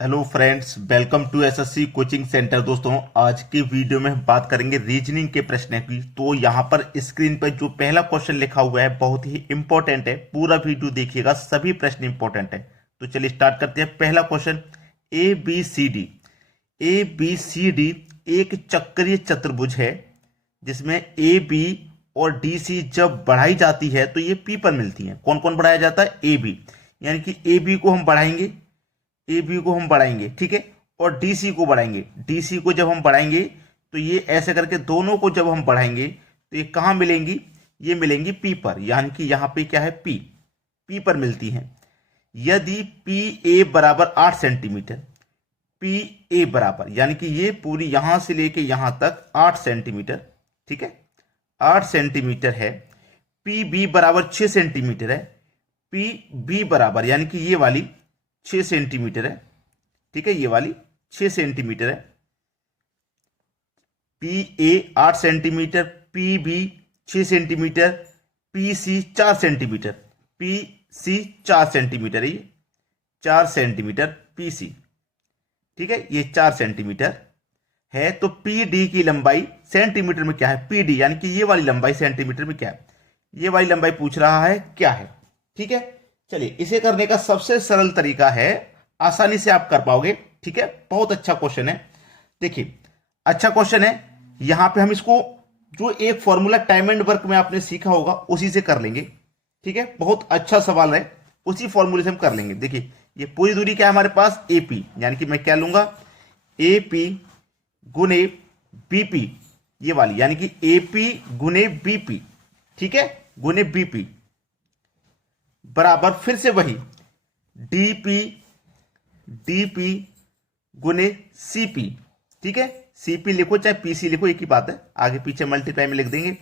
Hello friends, welcome to SSC coaching centre. दोस्तों, आज की वीडियो में हम बात करेंगे रीजनिंग के प्रश्न की। तो यहाँ पर स्क्रीन पर जो पहला क्वेश्चन लिखा हुआ है बहुत ही इंपॉर्टेंट है। पूरा वीडियो देखिएगा, सभी प्रश्न इंपॉर्टेंट है। तो चलिए स्टार्ट करते हैं। पहला question, A B C D एक चक्रीय चतुर्भुज है जिसमें ए बी और डी सी जब बढ़ाई जाती है तो ये पी पर मिलती है। कौन कौन बढ़ाया जाता है? ए बी, यानी कि ए बी को हम बढ़ाएंगे, ए बी को हम बढ़ाएंगे, ठीक है, और डी सी को बढ़ाएंगे। डी सी को जब हम बढ़ाएंगे तो ये ऐसे करके दोनों को जब हम बढ़ाएंगे तो ये कहाँ मिलेंगी? ये मिलेंगी पी पर, यानी कि यहाँ पे क्या है? पी, पी पर मिलती हैं। यदि पी ए बराबर 8 सेंटीमीटर, पी ए बराबर यानी कि ये पूरी यहां से लेके यहां तक 8 सेंटीमीटर, ठीक है, 8 सेंटीमीटर है। पी बी बराबर 6 सेंटीमीटर है। पी बी बराबर यानी कि ये वाली 6 सेंटीमीटर है, ठीक है, ये वाली 6 सेंटीमीटर है। P A 8 centimetre, P B 6 centimetre, P C 4 centimetre, P C 4 centimetre है, ये 4 सेंटीमीटर पी सी, ठीक है, ये 4 सेंटीमीटर है। तो पी डी की लंबाई सेंटीमीटर में क्या है? पी डी यानी कि ये वाली लंबाई सेंटीमीटर में क्या है? ये वाली लंबाई पूछ रहा है क्या है, ठीक है। चलिए, इसे करने का सबसे सरल तरीका है, आसानी से आप कर पाओगे, ठीक है। बहुत अच्छा क्वेश्चन है, देखिए, अच्छा क्वेश्चन है। यहां पे हम इसको जो एक फॉर्मूला टाइम एंड वर्क में आपने सीखा होगा उसी से कर लेंगे, ठीक है। बहुत अच्छा सवाल है, उसी फॉर्मूले से हम कर लेंगे। देखिए, ये पूरी दूरी क्या है हमारे पास? एपी, यानी कि मैं क्या लूंगा? एपी गुने बीपी, ये वाली, यानी कि एपी गुने बीपी, ठीक है, गुने बीपी बराबर फिर से वही डीपी, डीपी गुने सीपी, ठीक है। सीपी लिखो चाहे पीसी लिखो, एक ही बात है, आगे पीछे मल्टीप्लाई में लिख देंगे।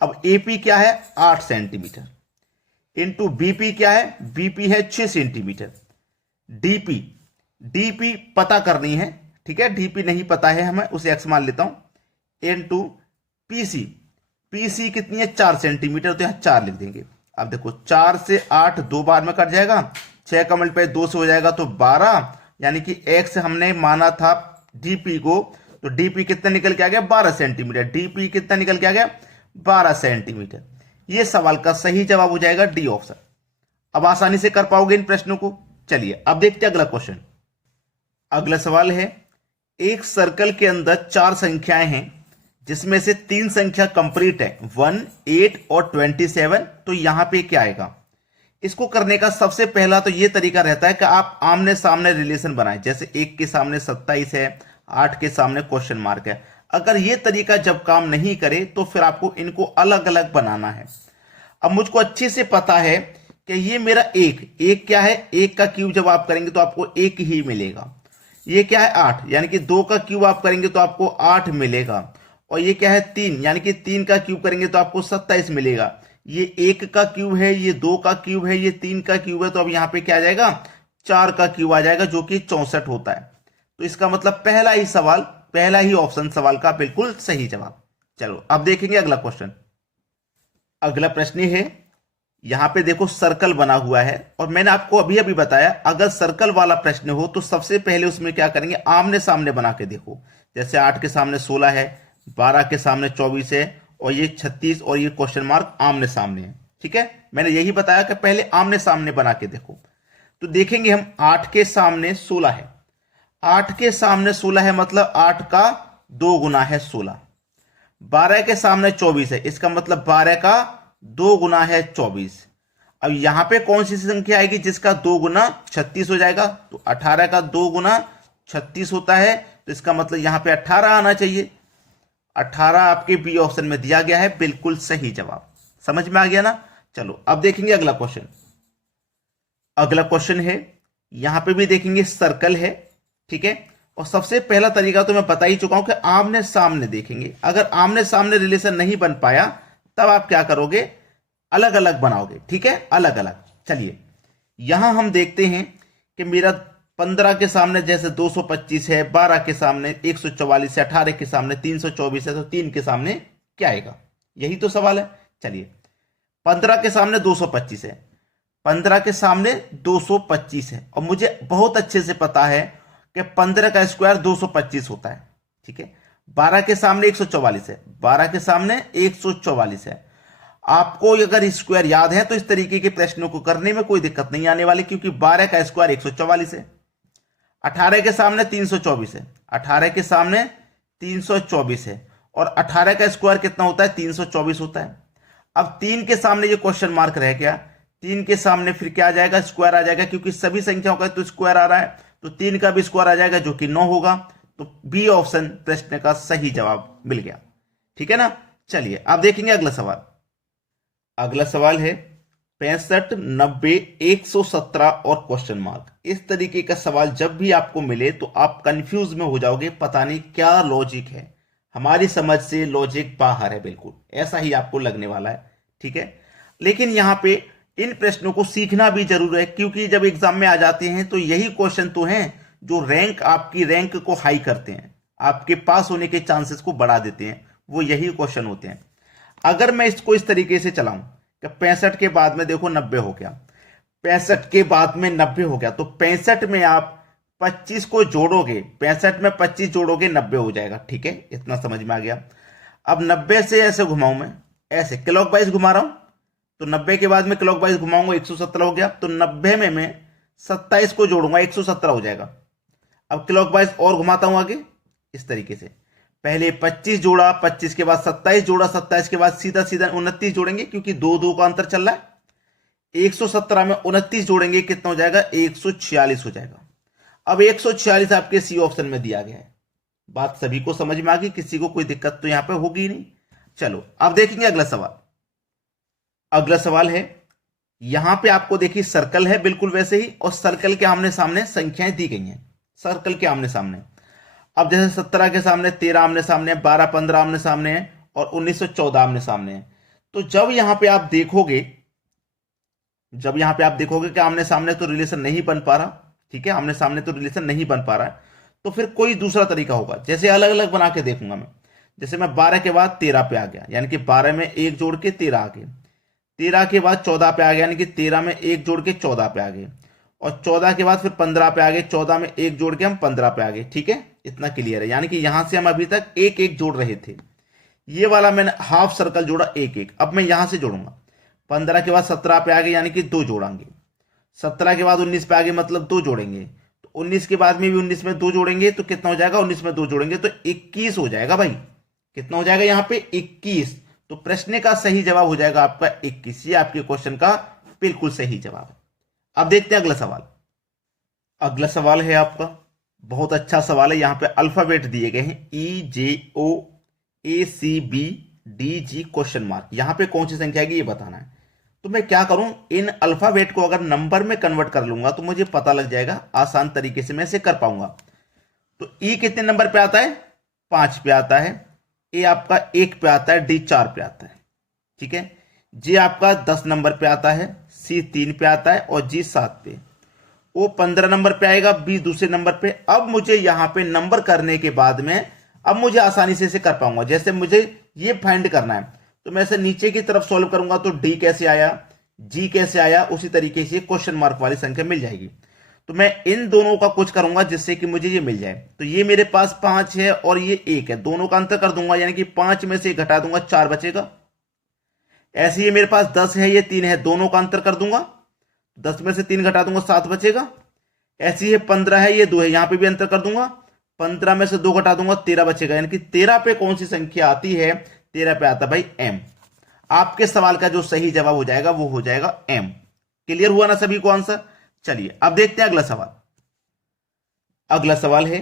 अब एपी क्या है? 8 सेंटीमीटर इंटू बीपी क्या है? बीपी है 6 सेंटीमीटर। डीपी, डीपी पता करनी है, ठीक है, डीपी नहीं पता है हमें, उसे एक्स मान लेता हूं। इंटू पीसी, पीसी कितनी है? 4 सेंटीमीटर, तो यहां 4 लिख देंगे। अब देखो, 4 से 8 दो बार में कट जाएगा, 6 का मल्टीप्लाई 2 से हो जाएगा तो 12, यानी कि एक्स हमने माना था डीपी को, तो डीपी कितना निकल के आ गया? 12 सेंटीमीटर। डीपी कितना निकल के आ गया? 12 सेंटीमीटर। ये सवाल का सही जवाब हो जाएगा डी ऑप्शन। अब आसानी से कर पाओगे इन प्रश्नों को। चलिए अब देखते हैं अगला क्वेश्चन। अगला सवाल है, एक सर्कल के अंदर 4 संख्याएं हैं जिसमें से 3 संख्या कंप्लीट है, 1, 8 और 27। तो यहां पे क्या आएगा? इसको करने का सबसे पहला तो यह तरीका रहता है कि आप आमने सामने रिलेशन बनाएं। जैसे 1 के सामने 27 है, 8 के सामने क्वेश्चन मार्क है। अगर यह तरीका जब काम नहीं करे तो फिर आपको इनको अलग अलग बनाना है। अब मुझको अच्छे से पता है कि ये मेरा एक क्या है? 1 का क्यूब जब आप करेंगे तो आपको 1 ही मिलेगा। ये क्या है? 8, यानी कि 2 का क्यूब आप करेंगे तो आपको 8 मिलेगा। और ये क्या है? 3, यानी कि 3 का क्यूब करेंगे तो आपको 27 मिलेगा। ये 1 का क्यूब है, ये 2 का क्यूब है, ये 3 का क्यूब है, तो अब यहां पे क्या आ जाएगा? 4 का क्यूब आ जाएगा, जो कि 64 होता है। तो इसका मतलब पहला ही सवाल, पहला ही ऑप्शन सवाल का बिल्कुल सही जवाब। चलो अब देखेंगे अगला क्वेश्चन। अगला प्रश्न है, यहां पे देखो सर्कल बना हुआ है, और मैंने आपको अभी अभी बताया अगर सर्कल वाला प्रश्न हो तो सबसे पहले उसमें क्या करेंगे? आमने सामने बना के देखो। जैसे 8 के सामने 16 है, 12 के सामने 24 है, और ये 36 और ये क्वेश्चन मार्क आमने सामने है, ठीक है। मैंने यही बताया कि पहले आमने सामने बना के देखो। तो देखेंगे हम, 8 के सामने 16 है, 8 के सामने 16 है, मतलब 8 का 2 गुना है 16। 12 के सामने 24 है, इसका मतलब 12 का 2 गुना है 24। अब यहां पे कौन सी संख्या आएगी जिसका 2 गुना 36 हो जाएगा? तो 18 का 2 गुना 36 होता है, तो इसका मतलब यहां पे 18 आना चाहिए। 18 आपके बी ऑप्शन में दिया गया है, बिल्कुल सही जवाब। समझ में आ गया ना? चलो अब देखेंगे अगला क्वेश्चन। अगला क्वेश्चन है, यहां पे भी देखेंगे सर्कल है, ठीक है, और सबसे पहला तरीका तो मैं बता ही चुका हूं कि आमने सामने देखेंगे। अगर आमने सामने रिलेशन नहीं बन पाया तब आप क्या करोगे? अलग अलग बनाओगे, ठीक है, अलग अलग। चलिए यहां हम देखते हैं कि मेरा 15 के सामने जैसे 225 है, 12 के सामने 144 है, 18 के सामने 324 है, तो 3 के सामने क्या आएगा? यही तो सवाल है। चलिए, 15 के सामने 225 है, 15 के सामने 225 है, और मुझे बहुत अच्छे से पता है कि 15 का स्क्वायर 225 होता है। ठीक है, 12 के सामने 144 है, 12 के सामने 144 है। आपको अगर स्क्वायर याद है तो इस तरीके के प्रश्नों को करने में कोई दिक्कत नहीं आने वाली, क्योंकि 12 का स्क्वायर 144 है, 18 के सामने 324 है, 18 के सामने 324 है, और 18 का स्क्वायर कितना होता है? 324 होता है। अब 3 के सामने ये क्वेश्चन मार्क रह गया, 3 के सामने फिर क्या आ जाएगा? स्क्वायर आ जाएगा, क्योंकि सभी संख्याओं का तो स्क्वायर आ रहा है, तो 3 का भी स्क्वायर आ जाएगा जो कि 9 होगा। तो बी ऑप्शन प्रश्न का सही जवाब मिल गया। ठीक है ना। चलिए अब देखेंगे अगला सवाल। अगला सवाल है 65, 90, 117 और क्वेश्चन मार्क। इस तरीके का सवाल जब भी आपको मिले तो आप कंफ्यूज में हो जाओगे, पता नहीं क्या लॉजिक है, हमारी समझ से लॉजिक बाहर है, बिल्कुल ऐसा ही आपको लगने वाला है। ठीक है, लेकिन यहां पे इन प्रश्नों को सीखना भी जरूर है, क्योंकि जब एग्जाम में आ जाते हैं तो यही क्वेश्चन तो हैं जो आपकी रैंक को हाई करते हैं, आपके पास होने के चांसेस को बढ़ा देते हैं, वो यही क्वेश्चन होते हैं। अगर मैं इसको इस तरीके से चलाऊं कि 65 के बाद में देखो 90 हो गया, 65 के बाद में 90 हो गया, तो 65 में आप 25 को जोड़ोगे, 65 में 25 जोड़ोगे 90 हो जाएगा। ठीक है, इतना समझ में आ गया। अब 90 से ऐसे घुमाऊं, मैं ऐसे क्लॉकवाइज घुमा रहा हूं, तो 90 के बाद में क्लॉकवाइज घुमाऊंगा 117 हो गया, तो 90 में मैं 27 को जोड़ूंगा 117 हो जाएगा। अब क्लॉकवाइज और घुमाता हूं आगे इस तरीके से, पहले 25 जोड़ा, 25 के बाद 27 जोड़ा, 27 के बाद सीधा सीधा 29 जोड़ेंगे, क्योंकि 2 का अंतर चल रहा है। 117 में 29 जोड़ेंगे, कितना हो जाएगा? 146 हो जाएगा। अब 146 आपके सी ऑप्शन में दिया गया है। बात सभी को समझ में आ गई, किसी को कोई दिक्कत तो यहां पे होगी नहीं। चलो अब देखेंगे अगला सवाल। अगला सवाल है, यहां पे आपको देखिए सर्कल है बिल्कुल वैसे ही, और सर्कल के आमने सामने संख्याएं दी गई हैं, सर्कल के आमने सामने। अब जैसे 17 के सामने 13 आमने सामने, 12, 15 आमने सामने है, और 1914 आमने सामने है। तो जब यहां पे आप देखोगे कि आमने सामने तो रिलेशन नहीं बन पा रहा, ठीक है, आमने सामने तो रिलेशन नहीं बन पा रहा है, तो फिर कोई दूसरा तरीका होगा। जैसे अलग अलग बना के देखूंगा मैं, जैसे मैं 12 के बाद 13 पे आ गया, यानी कि 12 में 1 जोड़ के 13 आ गए, 13 के बाद 14 पे आ गया, यानी कि 13 में 1 जोड़ के 14 पे आ गए, और 14 के बाद फिर 15 पे आ गए, 14 में 1 जोड़ के हम 15 पे आ गए। ठीक है, इतना क्लियर है। यानी कि यहां से हम अभी तक 1 जोड़ रहे थे, ये वाला मैंने हाफ सर्कल जोड़ा 1 अब मैं यहां से जोड़ूंगा। 15 के बाद 17 पे आ गए, यानी कि 2 जोड़ेंगे, 17 के बाद 19 पे आ गए, मतलब 2 जोड़ेंगे, तो 19 के बाद में भी 19 में 2 जोड़ेंगे, तो कितना हो जाएगा? 19 में 2 जोड़ेंगे तो 21 हो जाएगा भाई। कितना हो जाएगा यहां पे? 21। तो प्रश्न का सही जवाब हो जाएगा आपका 21। ये आपके क्वेश्चन का बिल्कुल सही जवाब है। अब देखते हैं अगला सवाल। अगला सवाल है आपका बहुत अच्छा सवाल है। यहां पे अल्फाबेट दिए गए हैं EJOACBDG क्वेश्चन मार्क। यहां पे कौन सी संख्या आएगी ये बताना है। तो मैं क्या करूं, इन अल्फाबेट को अगर नंबर में कन्वर्ट कर लूंगा तो मुझे पता लग जाएगा, आसान तरीके से मैं इसे कर पाऊंगा। तो ई कितने नंबर पे आता है? 5 पे आता है, ए आपका 1 पे आता है, डी 4 पे आता है, ठीक है, जे आपका 10 नंबर पे आता है, सी 3 पे आता है, और जी 7 पे, ओ 15 नंबर पे आएगा, बी दूसरे नंबर पे। अब मुझे यहां पे नंबर करने के बाद में अब मुझे आसानी से इसे कर पाऊंगा। जैसे मुझे ये फाइंड करना है तो मैं इसे नीचे की तरफ सॉल्व करूंगा, तो डी कैसे आया, जी कैसे आया, उसी तरीके से क्वेश्चन मार्क वाली संख्या मिल जाएगी। तो मैं इन दोनों का कुछ करूंगा जिससे कि मुझे ये मिल जाए। तो ये मेरे पास 5 है और ये 1 है, दोनों का अंतर कर दूंगा, यानी कि 5 में से 1 घटा दूंगा, 4 बचेगा। ऐसे ये मेरे पास 10 है, ये 3 है, दोनों का अंतर कर दूंगा, 10 में से 3 घटा दूंगा, 7 बचेगा। ऐसी है 15 है, ये 2 है, यहां पे भी अंतर कर दूंगा, 15 में से 2 घटा दूंगा, 13 बचेगा। यानी कि 13 पे कौन सी संख्या आती है? 13 पे आता भाई एम। आपके सवाल का जो सही जवाब हो जाएगा वो हो जाएगा एम। क्लियर हुआ ना सभी को आंसर? चलिए अब देखते हैं अगला सवाल। अगला सवाल है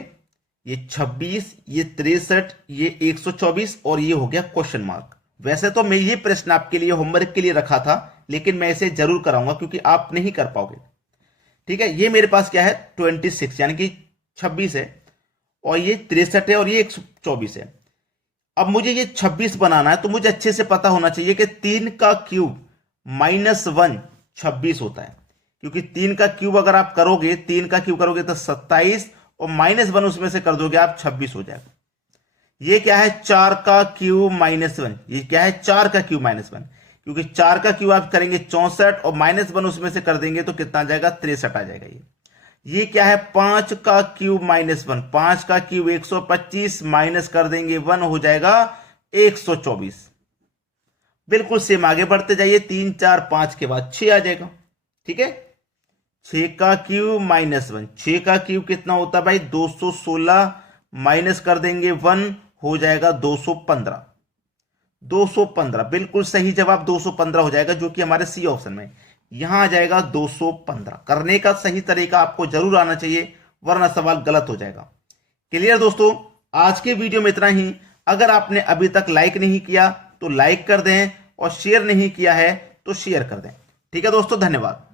ये 26, ये 63, ये 124 और ये हो गया क्वेश्चन मार्क। वैसे तो मैं ये प्रश्न आपके लिए होमवर्क के लिए रखा था, लेकिन मैं इसे जरूर कराऊंगा क्योंकि आप नहीं कर पाओगे। ठीक है, ये मेरे पास क्या है 26 यानी कि 26 है, और ये 63 है, और ये 124 है। अब मुझे ये 26 बनाना है तो मुझे अच्छे से पता होना चाहिए कि 3 का क्यूब -1 26 होता है, क्योंकि 3 का क्यूब अगर आप करोगे, 3 का क्यूब करोगे तो 27 और -1 उसमें से कर दोगे आप, 26 हो जाएगा। ये क्या है 4 का क्यूब -1, ये क्या है 4 का क्यूब -1, क्योंकि 4 का क्यूब आप करेंगे 64 और -1 उसमें से कर देंगे तो कितना आ जाएगा 63 आ जाएगा। ये ये क्या है 5 का क्यूब माइनस 1, 5 का क्यूब 125 माइनस कर देंगे 1 हो जाएगा 124। बिल्कुल सेम आगे बढ़ते जाइए, 3 4 5 के बाद 6 आ जाएगा। ठीक है, 6 का क्यूब माइनस 1, 6 का क्यूब कितना होता है भाई 216 माइनस कर देंगे 1 हो जाएगा 215। 215 बिल्कुल सही जवाब 215 हो जाएगा, जो कि हमारे सी ऑप्शन में यहां आ जाएगा 215। करने का सही तरीका आपको जरूर आना चाहिए, वरना सवाल गलत हो जाएगा। क्लियर दोस्तों, आज के वीडियो में इतना ही। अगर आपने अभी तक लाइक नहीं किया तो लाइक कर दें, और शेयर नहीं किया है तो शेयर कर दें। ठीक है दोस्तों, धन्यवाद।